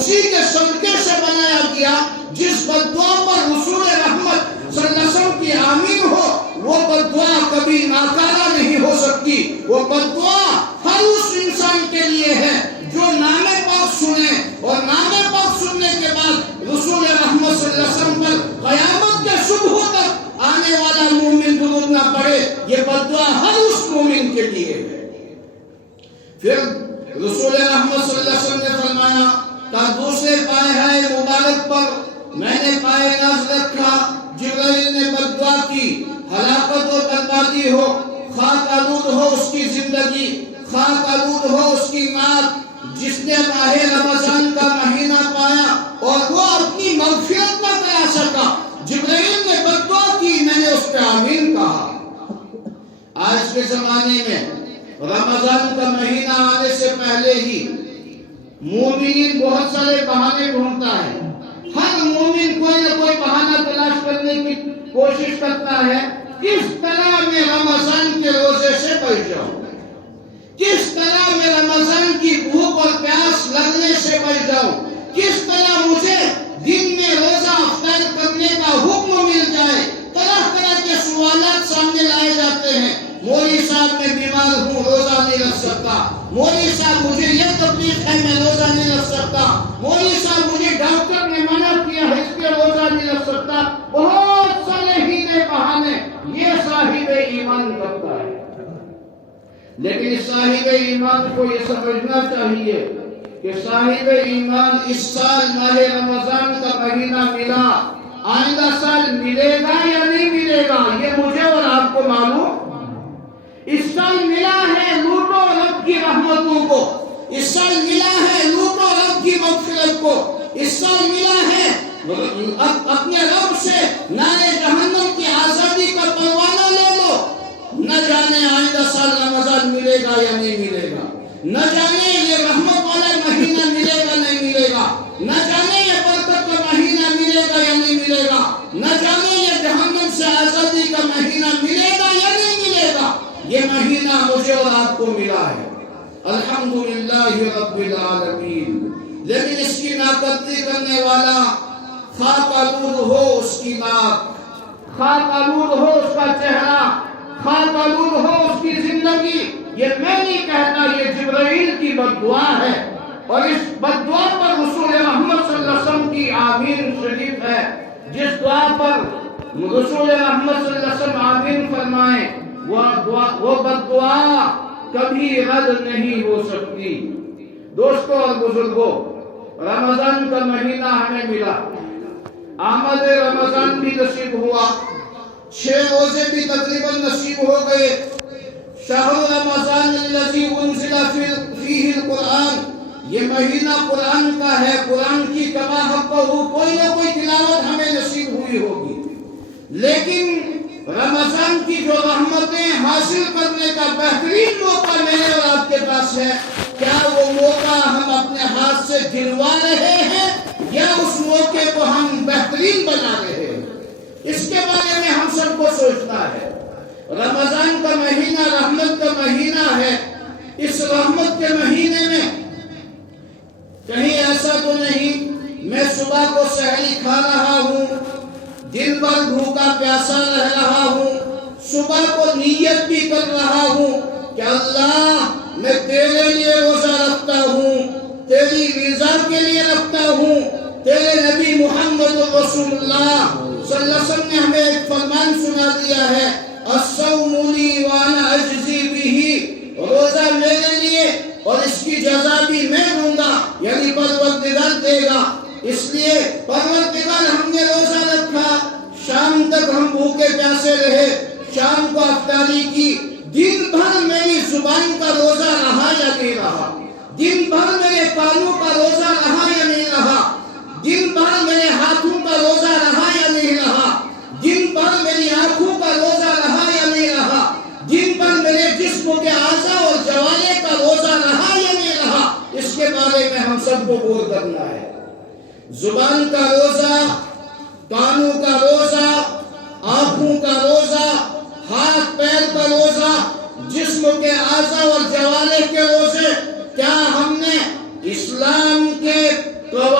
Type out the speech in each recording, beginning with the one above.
اسی کے صدقے سے بنایا گیا جس بد دعا پر رسول رحمت صلی اللہ علیہ وسلم کی آمین ہو، وہ بد دعا کبھی ناکارہ نہیں ہو سکتی۔ وہ بد دعا ہر اس انسان کے لیے ہے جو نام پاک سنے، اور نام پاک سننے کے بعد رسول رحمت صلی اللہ علیہ وسلم پر قیامت کے صبح تک آنے والا مومن درود نہ پڑھے، یہ بد دعا ہر اس مومن کے لیے ہے۔ پھر رسول رحمت صلی اللہ علیہ وسلم نے فرمایا کہ دوسرے پائے مبارک پر میں نے پائے ناز رکھا، جبرائیل نے بد دعا کی، ہلاکت و بربادی ہو، خاک آلود ہو اس کی زندگی، خاک آلود ہو اس کی موت، جس نے ماہ رمضان کا مہینہ پایا اور وہ اپنی مغفرت نہ کرا سکا، جبرائیل نے بد دعا کی، میں نے اس پہ آمین کہا۔ آج کے زمانے میں رمضان کا مہینہ آنے سے پہلے ہی مومنین بہت سارے بہانے ڈھونڈتا ہے۔ ہر مومن کوئی نہ کوئی بہانہ تلاش کرنے کی کوشش کرتا ہے، کس طرح میں رمضان کے روزے سے بچ جاؤں، کس طرح میں رمضان کی بھوک اور پیاس لگنے سے بچ جاؤں، کس طرح مجھے دن میں روزہ افطار کرنے کا حکم مل جائے۔ طرح طرح کے سوالات سامنے لائے جاتے ہیں۔ مولوی صاحب میں بیمار ہوں، روزہ نہیں رکھ سکتا، مولوی صاحب مجھے یہ تکلیف ہے، میں روزہ نہیں رکھ سکتا، مولوی صاحب مجھے ڈاکٹر نے منع کیا ہے، اس کے روزہ نہیں رکھ سکتا۔ بہت سارے ہیلے بہانے یہ صاحب ایمان کرتا ہے، لیکن صاحب ایمان کو یہ سمجھنا چاہیے کہ صاحب ایمان اس سال ماہ رمضان کا مہینہ ملا، آئندہ سال ملے گا یا نہیں ملے گا یہ مجھے اور آپ کو معلوم۔ اس سال ملا ہے، لوٹو رب کی رحمتوں کو، اس سال ملا ہے، لوٹو رب کی مغفرت کو، اس سال ملا ہے اپنے رب سے نارے جہنم کی آزادی کا پروانہ لے لو۔ نہ جانے آئندہ سال رمضان ملے گا یا نہیں ملے گا، نہ جانے یہ رحمت والا مہینہ ملے گا نہیں ملے گا، نہ جانے یہ برکت کا مہینہ ملے گا یا نہیں ملے گا، نہ جانے یہ جہنم سے آزادی کا مہینہ ملے گا یا نہیں ملے گا۔ یہ مہینہ مجھے اور آپ کو ملا ہے، الحمدللہ رب العالمین۔ لیکن اس کی ناقدری کرنے والا خاک آلود ہو اس کی ناک، خاک آلود ہو اس کا چہرہ، خاک آلود ہو اس کی زندگی۔ یہ میں نہیں کہتا، یہ جبرائیل کی بد دعا ہے، اور اس بد دعا پر رسول رحمت صلی اللہ علیہ وسلم کی آمین شریف ہے۔ جس دعا پر رسول رحمت صلی اللہ علیہ وسلم آمین فرمائیں، وہ بد دعا کبھی رد نہیں ہو سکتی۔ دوستوں اور بزرگوں، رمضان کا مہینہ ہمیں ملا، آمد رمضان بھی نصیب ہوا، 6 روزے بھی تقریباً نصیب ہو گئے۔ شہر رمضان الذی انزل فیہ القرآن، یہ مہینہ قرآن کا ہے، قرآن کی کما حقہ کوئی نہ کوئی تلاوت ہمیں نصیب ہوئی ہوگی، لیکن رمضان کی جو رحمتیں حاصل کرنے کا بہترین موقع میرے اور آپ کے پاس ہے، کیا وہ موقع ہم اپنے ہاتھ سے دلوا رہے ہیں یا اس موقع کو ہم بہترین بنا رہے ہیں؟ اس کے بارے میں ہم سب کو سوچنا ہے۔ رمضان کا مہینہ رحمت کا مہینہ ہے، اس رحمت کے مہینے میں کہیں ایسا تو نہیں میں صبح کو سحری کھا رہا ہوں، دن بھر بھوکا پیاسا رہ رہا ہوں، صبح کو نیت بھی کر رہا ہوں کہ اللہ میں تیرے لیے روزہ رکھتا ہوں، تیری رضا کے لیے رکھتا ہوں۔ تیرے نبی محمد رسول اللہ صلی اللہ علیہ وسلم نے ہمیں ایک فرمان سنا دیا ہے، الصوم لی وانا اجزی بہ، روزہ میرے لیے اور اس کی جزا بھی میں دوں گا، یعنی پروردگار دے گا۔ اس لیے پروردگار ہم نے روزہ رکھا، شام تک ہم بھوکے پیاسے رہے، شام کو افطاری کی، دن بھر میری زبان کا روزہ رہا یا نہیں رہا، دن بھر میرے کانوں کا روزہ رہا یا نہیں رہا، دن بھر میرے ہاتھوں کا روزہ رہا یا نہیں رہا، دن بھر میری آنکھوں کا روزہ رہا یا نہیں رہا، دن بھر میرے جسم کے اعضاء اور جوارح کا روزہ رہا یا نہیں رہا۔ اس کے بارے میں ہم سب کو غور کرنا ہے۔ زبان کا روزہ، کانوں کا روزہ، آنکھوں کا روزہ، ہاتھ پیر کا روزہ، جسم کے اعضاء اور جوارح کے روزے، کیا ہم نے اسلام کے قواعد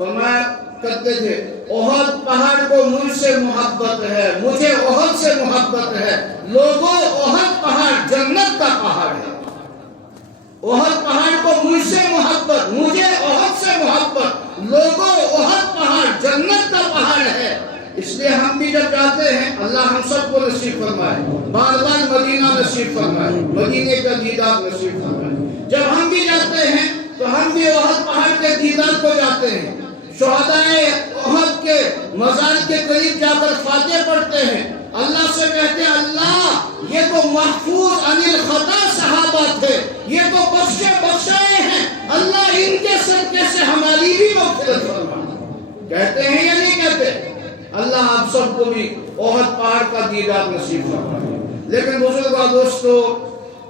فرمایا کرتے تھے احد پہاڑ کو مجھ سے محبت ہے، مجھے احد سے محبت ہے، لوگوں احد پہاڑ جنت کا پہاڑ ہے، احد پہاڑ کو مجھ سے محبت، مجھے احد سے محبت، لوگوں احد پہاڑ جنت کا پہاڑ ہے۔ اس لیے ہم بھی جب جاتے ہیں اللہ ہم سب کو نصیب فرمائے، بار بار مدینہ نصیب فرمائے، مدینے کا دیدار نصیب فرمائے۔ جب ہم بھی جاتے ہیں تو ہم بھی احد پہاڑ کے دیدار کو جاتے ہیں، شہدائے احد کے مزار کے قریب جا کر فاتح پڑھتے ہیں، اللہ سے کہتے ہیں اللہ یہ تو محفوظ عن الخطا صحابہ تھے، یہ تو بخشے بخشائے ہیں، اللہ ان کے صدقے سے ہماری بھی مغفرت فرما۔ کہتے ہیں یا نہیں کہتے؟ اللہ آپ سب کو بھی احد پہاڑ کا دیدار نصیب فرمائے۔ لیکن بزرگوں دوستو،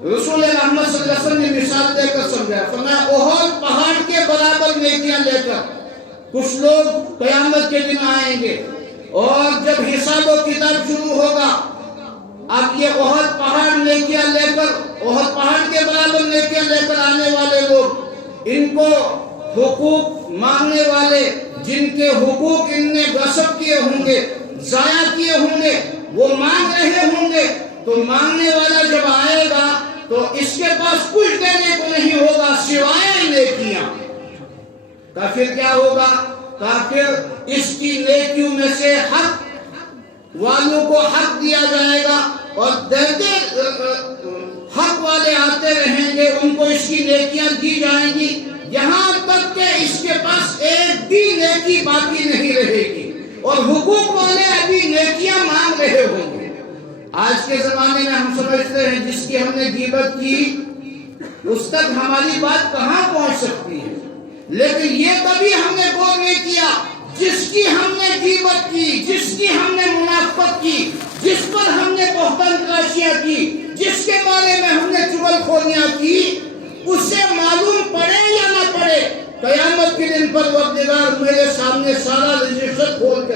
رسول رحمت صلی اللہ علیہ وسلم نے مثال دے کر سمجھایا، فرمایا احد پہاڑ کے برابر نیکیاں لے کر کچھ لوگ قیامت کے دن آئیں گے، اور جب حساب و کتاب شروع ہوگا، اب یہ احد پہاڑ نیکیاں لے کر، احد پہاڑ کے برابر نیکیاں لے کر آنے والے لوگ، ان کو حقوق مانگنے والے جن کے حقوق ان نے غصب کیے ہوں گے، ضائع کیے ہوں گے، وہ مانگ رہے ہوں گے، تو مانگنے والا جب آئے گا تو اس کے پاس کچھ دینے کو نہیں ہوگا سوائے نیکیاں۔ کافر کیا ہوگا؟ کافر اس کی نیکیوں میں سے حق والوں کو حق دیا جائے گا، اور دیتے حق والے آتے رہیں گے، ان کو اس کی نیکیاں دی جائیں گی، یہاں تک کہ اس کے پاس ایک بھی نیکی باقی نہیں رہے گی، اور حقوق والے ابھی نیکیاں مانگ رہے ہوں گے۔ آج کے زمانے میں ہم سمجھتے ہیں جس کی ہم نے غیبت کی اس تک ہماری بات کہاں پہنچ سکتی ہے، لیکن یہ کبھی ہم نے غور نہیں کیا جس کی ہم نے غیبت کی، جس کی ہم نے منافقت کی، جس پر ہم نے بہتان تراشیاں کی، جس کے بارے میں ہم نے چغل خوریاں کی، اس سے معلوم پڑے یا نہ پڑے، قیامت کے دن پروردگار میرے سامنے سارا رجسٹر کھول کے